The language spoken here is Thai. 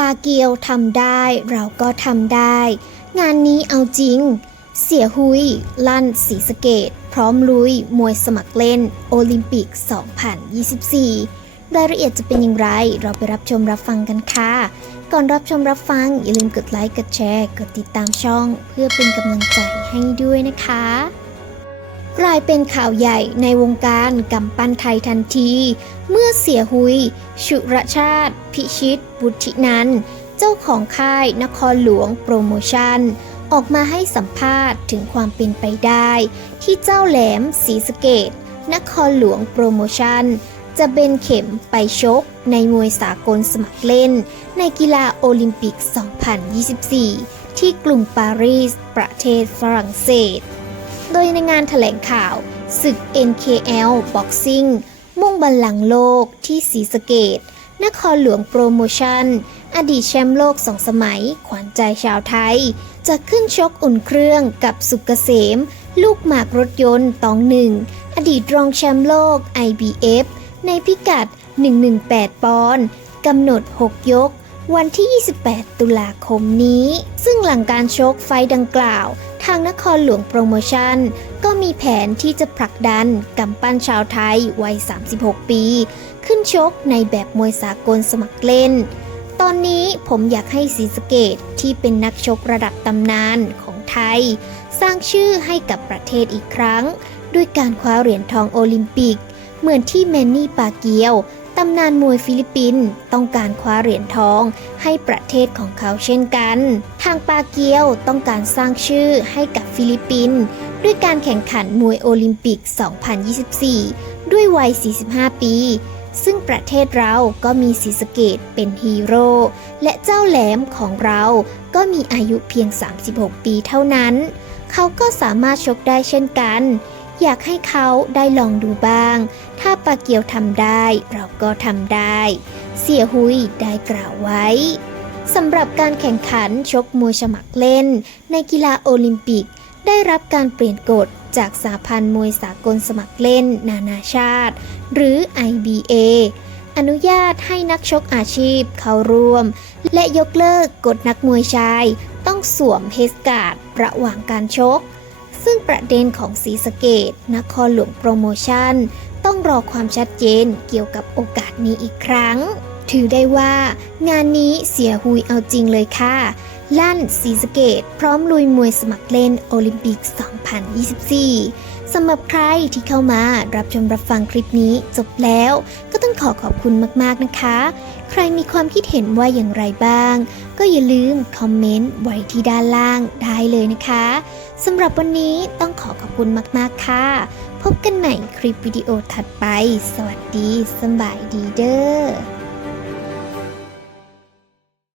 ปาเกียวทำได้เราก็ทำได้ งานนี้เอาจริง เสียหุย ลั่นสีสะเกต พร้อมลุย มวยสมัครเล่น โอลิมปิก 2024 รายละเอียดจะเป็นอย่างไร เราไปรับชมรับฟังกันค่ะ ก่อนรับชมรับฟัง อย่าลืมกดไลค์ กดแชร์ กดติดตามช่อง เพื่อเป็นกำลังใจให้ด้วยนะคะ กลายเป็นข่าวใหญ่ในวงการกำปั้นไทยทันที เมื่อเสียหุย ชุรชาติ พิชิต บุตรินันเจ้าของค่ายนครหลวงโปรโมชั่น ออกมาให้สัมภาษณ์ถึงความเป็นไปได้ ที่เจ้าแหลมศรีสเกต นครหลวงโปรโมชั่น จะเบนเข็มไปชก ในมวยสากลสมัครเล่น ในกีฬาโอลิมปิก 2024 ที่กรุงปารีส ประเทศฝรั่งเศส โดยในงานถแถลงข่าวศึก NKL Boxing มุ่งบัลลังก์โลกที่ศรีสะเกดนครหลวงโปรโมชั่น อดีตแชมป์โลกสองสมัย ขวัญใจชาวไทย จะขึ้นชกอุ่นเครื่องกับสุกเกษม ลูกหมากรถยนต์ตองหนึ่ง อดีตรองแชมป์โลก IBF ในพิกัด 118 ปอนด์กำหนด 6 ยก วันที่ 28 ตุลาคมนี้ ซึ่งหลังการชกไฟดังกล่าว ทางนครหลวงโปรโมชั่น ก็มีแผนที่จะผลักดันกำปั้นชาวไทยวัย 36 ปี ขึ้นชกในแบบมวยสากลสมัครเล่น ตอนนี้ผมอยากให้ศรีสเกดที่เป็นนักชกระดับตำนานของไทย สร้างชื่อให้กับประเทศอีกครั้ง ด้วยการคว้าเหรียญทองโอลิมปิก เหมือนที่แมนนี่ปาเกียวำนานมวยฟิลิปปินส์ต้องการคว้าเหรียญทองให้ประเทศของเขาเช่นกัน ทางปาเกียวต้องการสร้างชื่อให้กับฟิลิปปินส์ด้วยการแข่งขันมวยโอลิมปิก 2024 ด้วยวัย 45 ปี ซึ่งประเทศเราก็มีศรีสเกดเป็นฮีโร่ และเจ้าแหลมของเราก็มีอายุเพียง 36 ปีเท่านั้น เขาก็สามารถชกได้เช่นกัน อยากให้เขาได้ลองดูบ้างาปาเกียวทำได้ เราก็ทำได้ เสียหุยได้กล่าวไว้สำหรับการแข่งขันชกมวยสมัครเล่น ในกีฬาโอลิมปิก ได้รับการเปลี่ยนกฎจากสาพันธ์มวยสากลสมัครเล่น นานาชาติ หรือ IBA อนุญาตให้นักชกอาชีพเข้าร่วม และยกเลิกกฎนักมวยชาย ต้องสวมเฮสการ์ดระหว่างการชก ซึ่งประเด็นของศรีสะเกดนครหลวงโปรโมชั่น ต้องรอความชัดเจนเกี่ยวกับโอกาสนี้อีกครั้ง ถือได้ว่า งานนี้เสียหุยเอาจริงเลยค่ะ ลั่นศรีสะเกดพร้อมลุยมวยสมัครเล่นโอลิมปิก 2024 สำหรับใครที่เข้ามารับชมรับฟังคลิปนี้จบแล้ว ก็ต้องขอขอบคุณมากๆนะคะ ใครมีความคิดเห็นว่าอย่างไรบ้าง ก็อย่าลืมคอมเมนต์ไว้ที่ด้านล่างได้เลยนะคะสำหรับวันนี้ต้องขอขอบคุณมาก ๆ ค่ะ พบกันใหม่คลิปวิดีโอถัดไป สวัสดีสบายดีเด้อ